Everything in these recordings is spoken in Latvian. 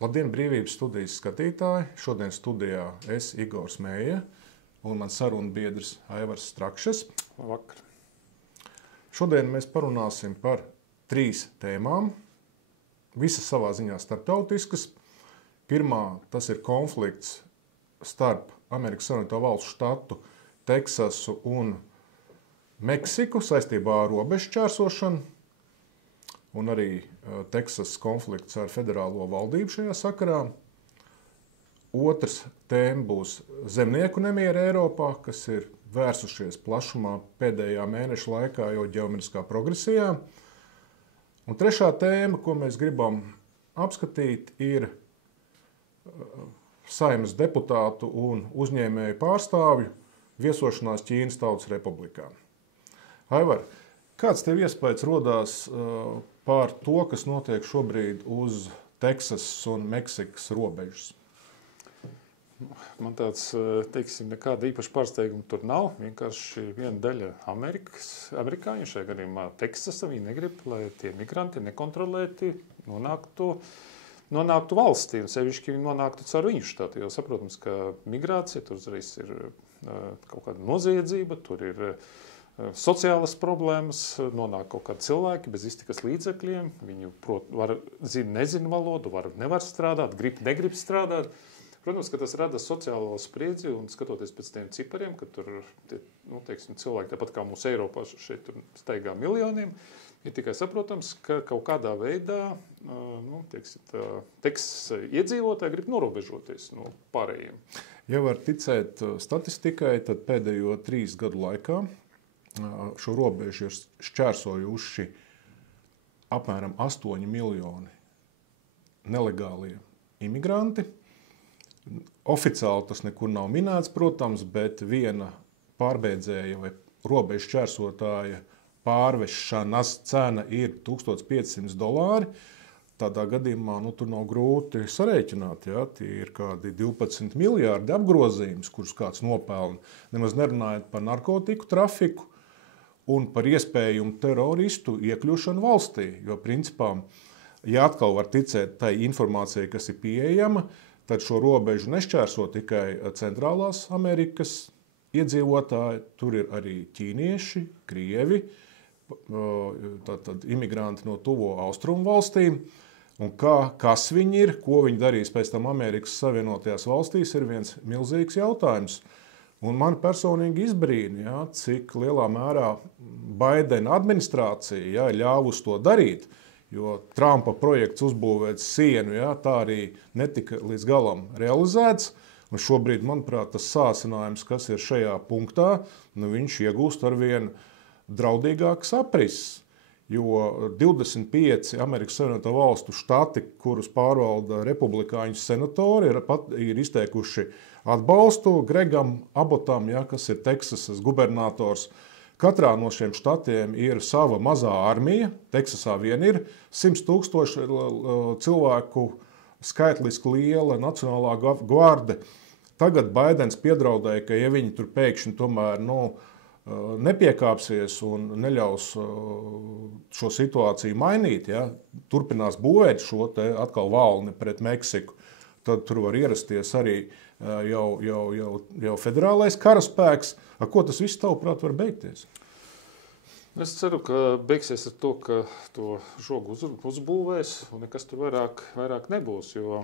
Labdien, Brīvības studijas skatītāji! Šodien studijā es, Igors Mēja, un mans sarunu biedrs Aivars Strakšs. Vakar. Šodien mēs parunāsim par 3 tēmām, visas savā ziņā starptautiskas. Pirmā, tas ir konflikts starp Amerikas Savienoto Valstu štatu Teksasu un Meksiku saistībā ar robežu šķērsošanu, un arī Teksasas konflikts ar federālo valdību šajā sakarā. Otrs tēma būs zemnieku nemieri Eiropā, kas ir vērsušies plašumā pēdējā mēneša laikā jau ģeometriskā progresijā. Un trešā tēma, ko mēs gribam apskatīt, ir Saeimas deputātu un uzņēmēju pārstāvju viesošanās Ķīnas Tautas Republikā. Aivar, kāds tev iespējas rodās par to, kas notiek šobrīd uz Teksasas un Meksikas robežas? Man tāds, nekāda īpaša pārsteiguma tur nav. Vienkārši viena daļa amerikāņu, šajā gadījumā Teksasa, viņi negrib, lai tie migranti nekontrolēti nonāktu valstī, un sevišķi viņi nonāktu caur viņu štatu. Jo saprotams, ka migrācija, tur arī ir kaut kāda noziedzība, tur ir sociālas problēmas, nonāk kaut kādi cilvēki bez iztikas līdzekļiem, viņi nezina valodu, nevar strādāt, negrib strādāt. Protams, ka tas rada sociālo spriedzi, un skatoties pēc tiem cipariem, ka tur cilvēki, tāpat kā mūsu Eiropā, šeit tur staigā miljoniem, ir tikai saprotams, ka kaut kādā veidā Teksasas iedzīvotāji grib norobežoties no pārējiem. Ja var ticēt statistikai, tad pēdējo 3 gadu laikā šo robežu ir šķērsojuši apmēram 8 miljoni nelegālie imigranti. Oficiāli tas nekur nav minēts, protams, bet viena pārbēdzēja vai robežu šķērsotāja pārvešanas cena ir $1500. Tādā gadījumā tur nav grūti sarēķināt. Ja? Tie ir kādi 12 miljārdi apgrozījums, kurus kāds nopelna. Nemaz nerunājot par narkotiku trafiku un par iespējumu teroristu iekļūšanu valstī. Jo principā, ja atkal var ticēt tai informācijai, kas ir pieejama, tad šo robežu nešķērso tikai Centrālās Amerikas iedzīvotāji, tur ir arī ķīnieši, krievi, tātad imigranti no tuvo austrumu valstīm. Un kas viņi ir, ko viņi darīs pēc tam Amerikas Savienotajās valstīs, ir viens milzīgs jautājums. Un man personīgi izbrīna, cik lielā mērā Baidena administrācija ļāvusi to darīt. Jo Trumpa projekts uzbūvēt sienu, tā arī netika līdz galam realizēts. Un šobrīd, manuprāt, tas sācinājums, kas ir šajā punktā, viņš iegūst arvien draudīgākas aprises. Jo 25 Amerikas Savienoto Valstu štati, kurus pārvalda republikāņu senatori, ir izteikuši atbalstu Gregam Abbotam, kas ir Teksasas gubernators. Katrā no šiem štatiem ir sava mazā armija. Teksasā vien ir 100,000 cilvēku skaitliski liela nacionālā gvarde. Tagad Baidens piedraudēja, ka ja viņi tur pēkšņi tomēr nepiekāpsies un neļaus šo situāciju mainīt, turpinās būvēt šo te atkal valni pret Meksiku, tad tur var ierasties arī jau federālais karaspēks. Ar ko tas viss, tavuprāt, var beigties? Es ceru, ka beigsies ar to, ka to žogu uzbūvēs un nekas tur vairāk nebūs, jo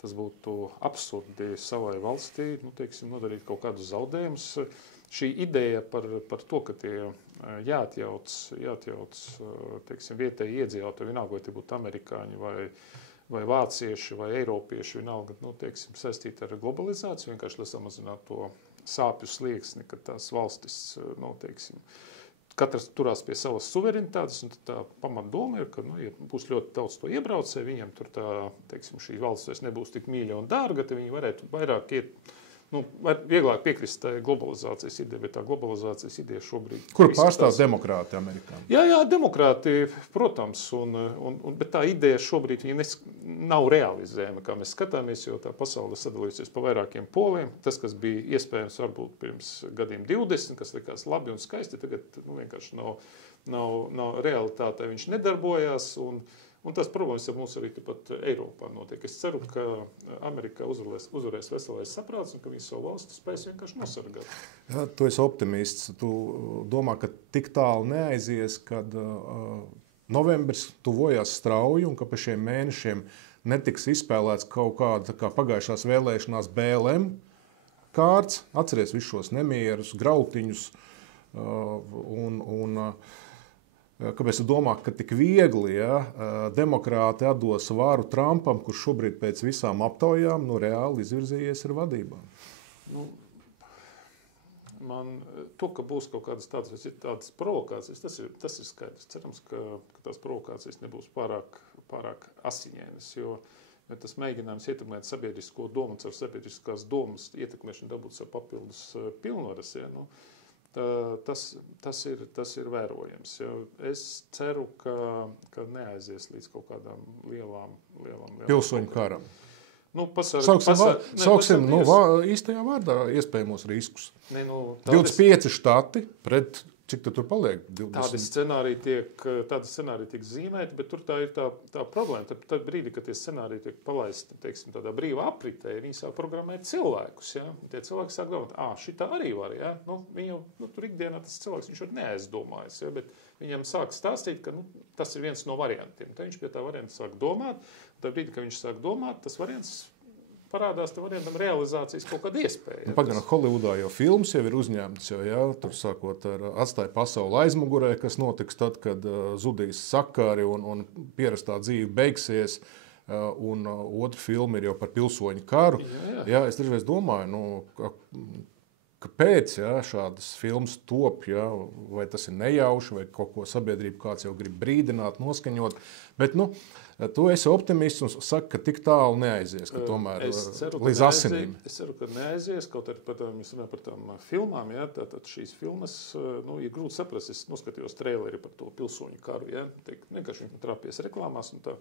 tas būtu absurdi savai valstī, nodarīt kaut kādus zaudējumus. Šī ideja par to, ka tie jāatjauc vietēji iedzīvotāji, vienalga, vai tie būtu amerikāņi vai vācieši vai eiropieši, vienalga, saistīti ar globalizāciju, vienkārši lai samazinātu to sāpju slieksni, ka tās valstis, katrs turās pie savas suverenitātes, un tā pamatdoma ir, ka, ja būs ļoti daudz to iebraucēju, viņiem tur šī valsts vairs nebūs tik mīļa un dārga, tad viņi varētu vairāk iet, vieglāk piekrist tai globalizācijas ideja, bet tā globalizācijas ideja šobrīd... Kur pārstāv demokrāti Amerikā? Jā, demokrāti, protams, bet tā ideja šobrīd viņa nav realizējama, kā mēs skatāmies, jo tā pasaule sadalījusies pa vairākiem poliem. Tas, kas bija iespējams varbūt pirms gadiem 20, kas likās labi un skaisti, tagad vienkārši nav realitātē, viņš nedarbojās, Un tas problēmas jau mums arī pat Eiropā notiek. Es ceru, ka Amerikā uzvarēs veselais saprāts un ka viņi savu valstu spēs vienkārši nosargāt. Jā, tu esi optimists. Tu domā, ka tik tālu neaizies, kad novembris tuvojās strauji un ka pa šiem mēnešiem netiks izspēlēts kaut kāda kā pagājušās vēlēšanās BLM kārts. Atceries visus šos nemierus, grautiņus un kāpēc tu domā, ka tik viegli demokrāti atdos varu Trumpam, kurš šobrīd pēc visām aptaujām reāli izvirzījies ar vadībām? To, ka būs kaut kādas tādas provokācijas, tas ir skaidrs. Cerams, ka tās provokācijas nebūs pārāk asiņainas, jo tas mēģinājums ietekmēt sabiedrisko domu, caur sabiedriskās domas ietekmēšanu dabūt savu papildus pilnvaras. Tas ir vērojams. Es ceru, ka neaizies līdz kaut kādām lielām pilsoņu karam. Sauksim īstajā vārdā iespējamos riskus. 25 25 štati pret, cik tur paliek? 20. Tādi scenāriji tiek zīmēti, bet tur tā ir tā problēma. Tad brīdī, kad tie scenāriji tiek palaisti, teiksim, tādā brīvā apritē, viņi sāk programmēt cilvēkus. Ja? Tie cilvēki sāk domāt, šitā arī var. Ja? Tur ikdienā tas cilvēks, viņš var neaizdomājas, ja? Bet viņam sāk stāstīt, ka tas ir viens no variantiem. Tad viņš pie tā varianta sāk domāt. Tad brīdī, kad viņš sāk domāt, tas variants parādās tam variantam realizācijas kaut kāda iespēja. Pagaidām, Holivudā jau filmas jau ir uzņemts, tur sākot ar Atstāj pasauli aizmugurē, kas notiks tad, kad zudīs sakari un pierastā dzīve beigsies, un otra filma ir jau par pilsoņu karu. Jā, es dažreiz domāju, kāpēc šādas filmas top, vai tas ir nejauši, vai kaut ko sabiedrību kāds jau grib brīdināt, noskaņot, bet, tu esi optimists un saki, ka tik tālu neaizies, ka tomēr līdz asinīm. Es ceru, ka neaizies, kaut arī par tām filmām, tātad šīs filmas, ir grūti saprast, es noskatījos traileri par to pilsoņu karu, vienkārši viņi trāpies reklāmās un tā.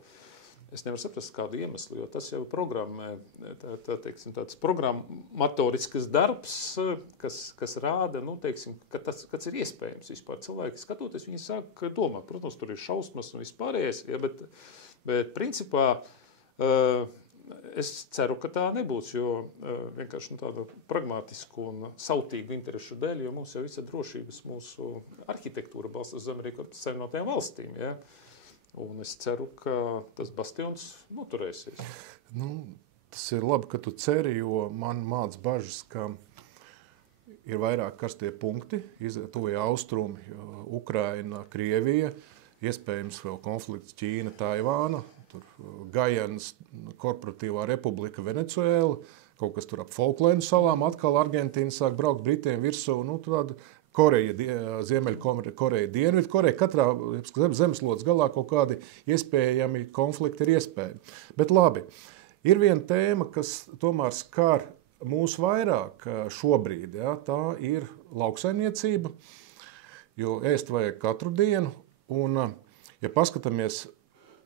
Es nevaru saprast kādu iemeslu, jo tas jau programmē, tāds programmatorisks darbs, kas rāda, ka tas ir iespējams vispār. Cilvēki skatoties, viņi sāk domāt. Protams, tur ir šausmas un vispārējais, bet principā es ceru, ka tā nebūs, jo vienkārši tādu pragmatisku un sautīgu interešu dēļ, jo mums jau visa drošības mūsu arhitektūra balstās uz Amerikas Savienotajām valstīm, Un es ceru, ka tas bastions noturēsies. Tas ir labi, ka tu ceri, jo man māc bažas, ka ir vairāk karstie punkti, tuvie austrumi, Ukraina, Krievija, iespējams vēl konflikts Ķīna, Taivāna, tur Gajanas korporatīvā republika Venecuēla, kaut kas tur ap Falklendu salām, atkal Argentīna sāk braukt Britiem virsū, tāda Koreja, Ziemeļkoreja, Dienvidkoreja, katrā zemeslodes galā kaut kādi iespējami konflikti ir iespējami. Bet labi, ir viena tēma, kas tomēr skar mūs vairāk šobrīd, tā ir lauksaimniecība, jo ēst vajag katru dienu, un ja paskatāmies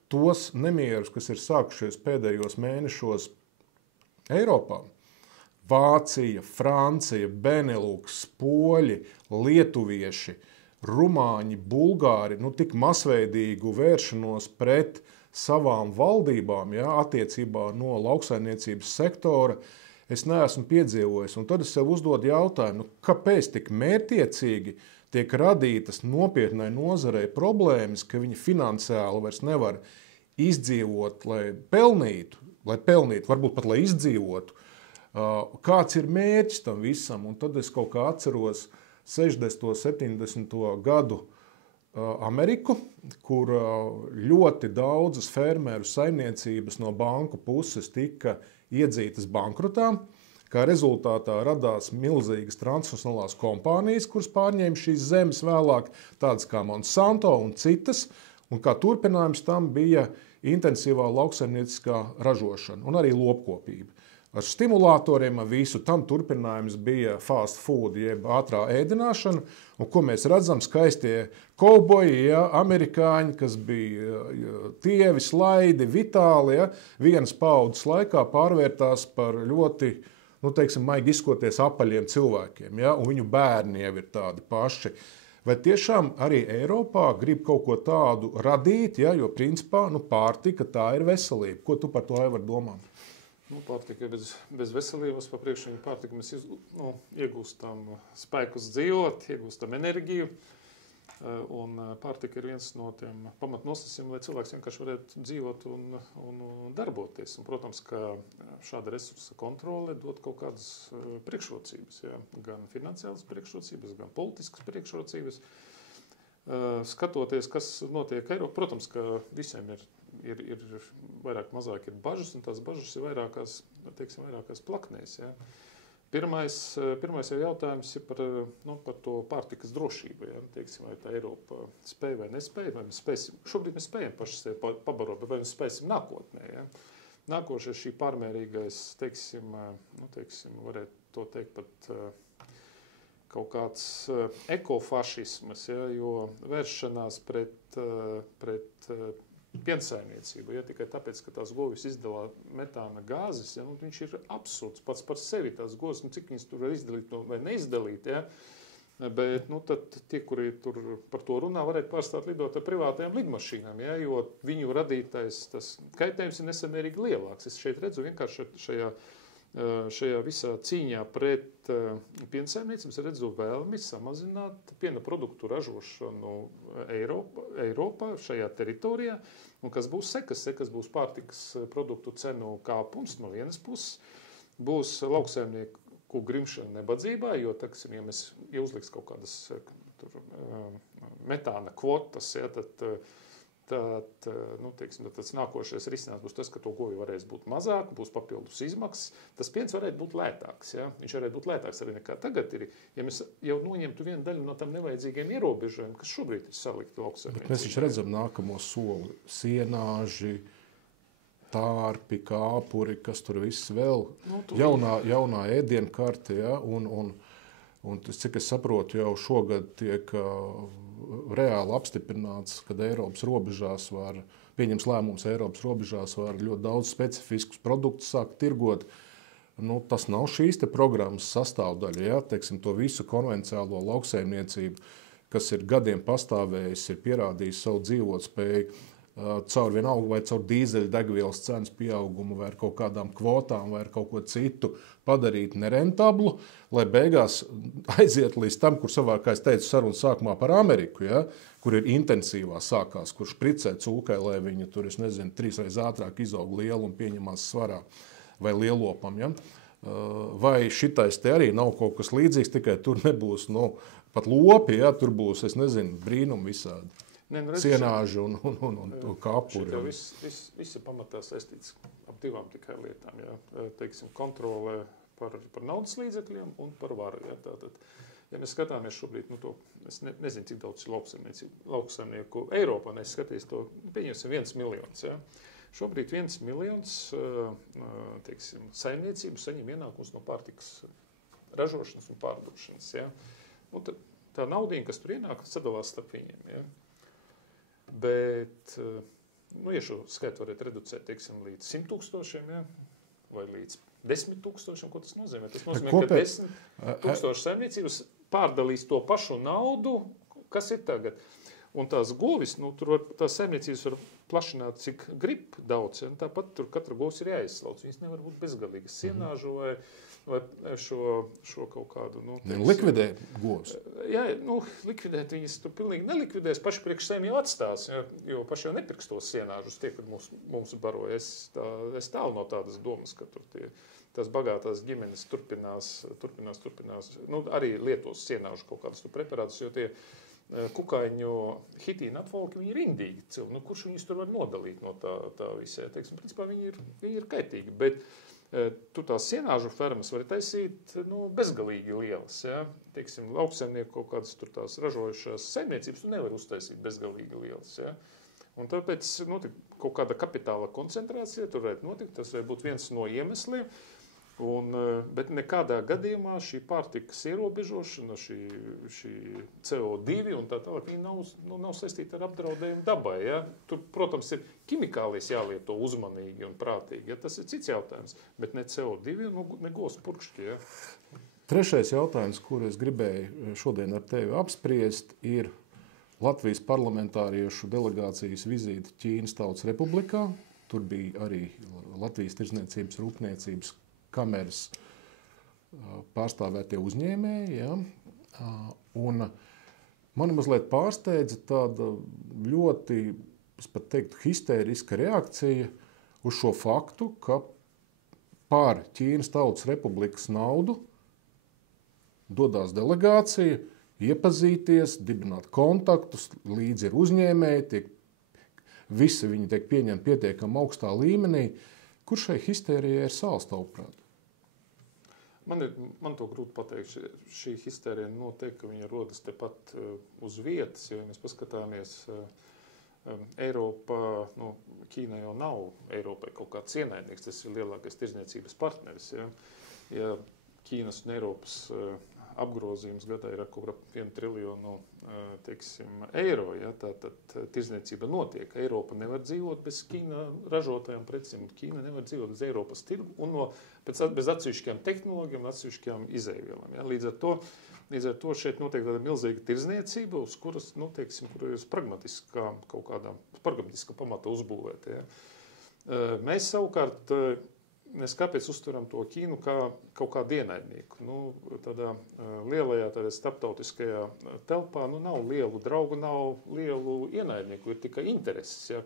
tos nemierus, kas ir sākušies pēdējos mēnešos Eiropā, Vācija, Francija, Beneluks, Poļi, lietuvieši, rumāņi, bulgāri, tik masveidīgu vēršanos pret savām valdībām, attiecībā no lauksaimniecības sektora, es neesmu piedzīvojis. Un tad es sev uzdodu jautājumu, kāpēc tik mērķiecīgi tiek radītas nopietnai nozarei problēmas, ka viņi finansiāli vairs nevar izdzīvot, lai pelnītu, varbūt pat lai izdzīvotu. Kāds ir mērķis tam visam? Un tad es kaut kā atceros 60. 70. gadu Ameriku, kur ļoti daudzas fermeru saimniecības no banku puses tika iedzītas bankrotā. Kā rezultātā radās milzīgas transnacionālās kompānijas, kuras pārņēma šīs zemes vēlāk, tādas kā Monsanto un citas, un kā turpinājums tam bija intensīvā lauksaimnieciskā ražošana un arī lopkopība. Ar stimulatoriem, ar visu tam turpinājums bija fast food, jeb ātrā ēdināšana, un ko mēs redzam, skaistie kauboji, amerikāņi, kas bija tievi, slaidi, vitāli, vienas paudzes laikā pārvērtās par ļoti, maigi izskoties apaļiem cilvēkiem, un viņu bērni jau ir tādi paši. Vai tiešām arī Eiropā grib kaut ko tādu radīt, ja? Jo principā pārtika tā ir veselība. Ko tu par to, Aivar, domā? Pārtika bez veselības, pa priekšu viņa pārtika mēs iegūstam spēkus dzīvot, iegūstam enerģiju. Un pārtika ir viens no tiem pamatnosacījumiem, lai cilvēks vienkārši varētu dzīvot un darboties. Un, protams, ka šāda resursa kontrole dod kaut kādas priekšrocības, ja? Gan finansiālas priekšrocības, gan politiskas priekšrocības. Skatoties, kas notiek Eiropā, protams, ka visiem ir vairāk mazāk ir bažas, un tās bažas ir vairākās plaknēs. Ja? Pirmais jau jautājums ir par to pārtikas drošību. Ja? Teiksim, vai tā Eiropa spēja vai nespēja, vai mēs spēsim, šobrīd mēs spējam paši sevi pabarot, bet vai mēs spēsim nākotnē. Ja? Nākošais šī pārmērīgais, varētu to teikt pat kaut kāds ekofašismas, ja? Jo vēršanās pret piensaimniecību, ja, tikai tāpēc, ka tās govis izdalā metāna gāzes, ja, viņš ir absurds pats par sevi tās govis, cik viņas tur var izdalīt vai neizdalīt, ja, bet, tad tie, kuri tur par to runā, varētu pārstāt lidot ar privātajām lidmašīnām, ja, jo viņu radītais tas kaitējums ir nesamērīgi lielāks. Es šeit redzu vienkārši šajā visā cīņā pret piensaimniecības redzu vēlmi samazināt piena produktu ražošanu Eiropā, šajā teritorijā, un kas būs sekas? Sekas būs pārtikas produktu cenu kāpums no vienas puses, būs lauksaimnieku grimšana nebadzībā, jo, ja uzliks kaut kādas metāna kvotas, ja, tad tas nākošais risinājums būs tas, ka to govi varēs būt mazāk, būs papildus izmaksas. Tas piens varētu būt lētāks. Ja? Viņš varētu būt lētāks arī nekā tagad ir. Ja mēs jau noņemtu vienu daļu no tam nevajadzīgiem ierobežojumiem, kas šobrīd ir salikti lauksaimniecībā. Mēs redzam nākamo soli. Sienāži, tārpi, kāpuri, kas tur viss vēl. Jaunā ēdienkarte, ja? Un cik es saprotu, jau šogad tiek reāli apstiprināts, kad Eiropas robežās pieņems lēmums Eiropas robežās var ļoti daudz specifiskus produktus sākt tirgot. Tas nav šīs te programmas sastāvdaļa, ja? To visu konvenciālo lauksaimniecību, kas ir gadiem pastāvējis, ir pierādījis savu dzīvotspēju, caur vienalga vai caur dīzeļdegvielas cenas pieaugumu vai ar kaut kādām kvotām vai ar kaut ko citu padarīt nerentablu, lai beigās aiziet līdz tam, kur kā es teicu sarunas sākumā par Ameriku, ja, kur ir intensīvā sākās, kur špricē cūkai, lai viņa tur, 3 reizes ātrāk izaug lielu un pieņemās svarā vai lielopam. Ja. Vai šitais te arī nav kaut kas līdzīgs, tikai tur nebūs pat lopi, ja, tur būs, brīnumi visādi. Sienāži un kāpuri. Viss ir pamatā saistīts ap divām tikai lietām. Ja. Kontrole par naudas līdzekļiem un par varu. Ja. Tātad, ja mēs skatāmies šobrīd, es nezinu, cik daudz lauksaimnieku Eiropā, es skatījos to, pieņemsim 1 miljons. Ja. Šobrīd 1 miljons saimniecību saņem ienākumus no pārtikas ražošanas un pārdošanas. Ja. Tā naudiņa, kas tur ienāk, sadalās starp viņiem. Ja. Bet, ja šo skaitu varētu reducēt, līdz 100 000, ja, vai līdz 10 000, ko tas nozīmē? Tas nozīmē, ka 10 000 saimniecības pārdalīs to pašu naudu, kas ir tagad. Un tās govis, tās saimniecības var plašināt, cik grib daudz, ja, tāpat tur katra govis ir jāizslauc. Viņas nevar būt bezgalīgas sienāžu vai šo kaut kādu... Likvidē govis. Jā, likvidēt viņas tur pilnīgi nelikvidēs, paši priekš sevi jau atstās, jo paši jau nepirks tos sienāžus tie, kad mums baroja. Es tālu no tādas domas, ka tur tās bagātās ģimenes turpinās, arī lietos sienāžu kaut kādus preparātus, jo tie kukaiņu hitīna atfolki, viņi ir indīgi cilvēki. Kurš viņus tur var nodalīt no tā visā? Principā viņi ir kaitīgi, bet tur tās sienāžu fermas var taisīt bezgalīgi lielas. Ja? Lauksaimnieku kaut kādas tur tās ražojušās saimniecības nevar uztaisīt bezgalīgi lielas. Ja? Un tāpēc kaut kāda kapitāla koncentrācija tur varētu notikt, tas var būt viens no iemesliem. Bet nekādā gadījumā šī pārtikas ierobežošana, šī CO2 un tā tālāk, viņi nav saistīta ar apdraudējumu dabai. Ja? Tur, protams, ir ķimikālijas jālieto uzmanīgi un prātīgi. Ja? Tas ir cits jautājums, bet ne CO2 un ne gosu purkšķi. Ja? Trešais jautājums, kuru es gribēju šodien ar tevi apspriest, ir Latvijas parlamentāriešu delegācijas vizīte Ķīnas Tautas Republikā. Tur bija arī Latvijas Tirdzniecības rūpniecības kameras pārstāvētie uzņēmēji. Ja? Un mani mazliet pārsteidza tāda ļoti, es pat teiktu, histēriska reakcija uz šo faktu, ka pār Ķīnas Tautas Republikas naudu dodās delegācija, iepazīties, dibināt kontaktus, līdzi ir uzņēmēji, visi viņi tiek pieņemti pietiekami augstā līmenī. Kur šai histērijai ir sāls, tavuprāt? Man to grūti pateikt. Šī histērija notiek, ka viņa rodas tepat uz vietas. Ja mēs paskatāmies, Eiropa, Ķīna jau nav Eiropai kaut kāds ienaidnieks, tas ir lielākais tirdzniecības partneris. Ja Ķīnas un Eiropas apgrozījums gadā ir ar kaut kā 1 triljonu eiro, ja, tad tirdzniecība notiek. Eiropa nevar dzīvot bez Ķīna ražotajām precēm, Ķīna nevar dzīvot bez Eiropas tirgu un bez atsevišķām tehnoloģijām un atsevišķām izēvielām. Ja. Līdz ar to šeit notiek tāda milzīga tirdzniecība, uz kuras, kur ir kaut kādā pragmatiska pamata uzbūvēta. Ja. Mēs savukārt mēs kāpēc uzturam to Ķīnu kā kaut kādu ienaidnieku? Tādā lielajā starptautiskajā telpā nav lielu draugu, nav lielu ienaidnieku, ir tikai intereses, ja,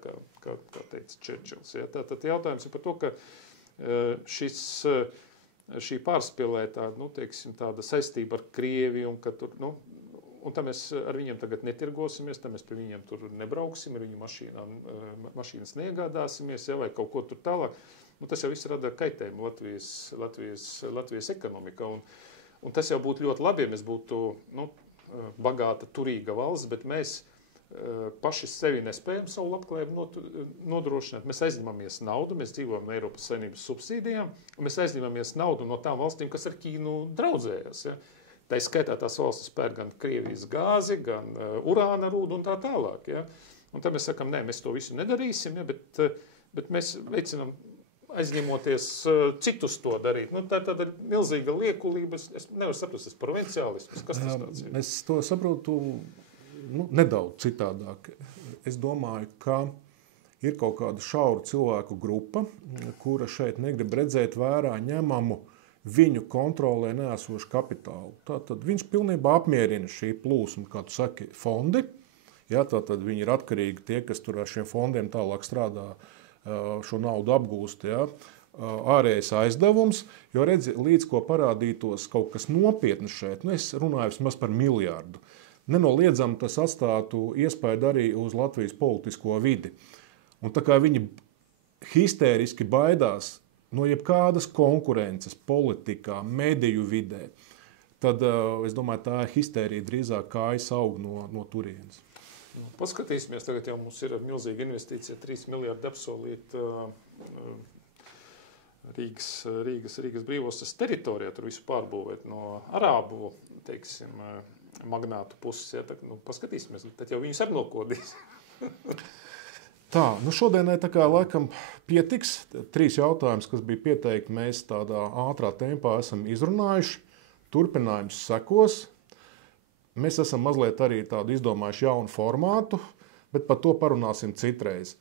kā teica Čerčils. Ja. Tātad jautājums ir par to, ka šī pārspēlētā, tāda saistība ar Krieviju, un ka tur, un tā mēs ar viņiem tagad netirgosimies, tā mēs pie viņiem tur nebrauksim, ar viņu mašīnas neiegādāsimies, ja, vai kaut ko tur tālāk. Tas jau viss rada kaitējumu Latvijas ekonomikā. Un tas jau būtu ļoti labi, ja mēs būtu bagāta, turīga valsts, bet mēs paši sevi nespējam savu labklājību nodrošināt. Mēs aizņemamies naudu, mēs dzīvojam no Eiropas Savienības subsīdijām, un mēs aizņemamies naudu no tām valstīm, kas ar Ķīnu draudzējas. Ja? Tā skaitā tās valstis pērk gan Krievijas gāzi, gan urāna rūdu un tā tālāk. Ja? Un tad mēs sakam, nē, mēs to visu nedarīsim, ja? bet mēs veicinām aizņemoties citus to darīt. Tā ir tāda milzīga liekulība. Es nevaru saprast, tas provinciālisms. Kas tas tāds ir? Es to saprotu nedaudz citādāk. Es domāju, ka ir kaut kāda šaura cilvēku grupa, kura šeit negrib redzēt vērā ņemamu viņu kontrolē neesošu kapitālu. Tātad viņš pilnībā apmierina šī plūsma, kā tu saki, fondi. Ja, tātad viņi ir atkarīgi tie, kas tur ar šiem fondiem tālāk strādā, šo naudu apgūst, ja, ārējais aizdevums, jo redzi, līdz ko parādītos kaut kas nopietni šeit, es runāju vismaz par miljardu, nenoliedzami tas atstātu iespēju arī uz Latvijas politisko vidi. Un tā kā viņi histēriski baidās no jebkādas konkurences politikā, mediju vidē, tad es domāju, tā histērija drīzāk kājas aug no turienes. Paskatīsimies, tagad jau mums ir milzīga investīcija, 3 miljardi apsolīt Rīgas brīvostas teritorijā, tur visu pārbūvēt no arābu, magnātu puses. Ja, paskatīsimies, tad jau viņus apnokodīs. Tā, šodienai tā kā laikam pietiks. 3 jautājumus, kas bija pieteikti, mēs tādā ātrā tempā esam izrunājuši. Turpinājums sekos. Mēs esam mazliet arī tādu izdomājuši jaunu formātu, bet par to parunāsim citreiz.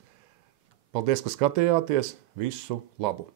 Paldies, ka skatījāties. Visu labu!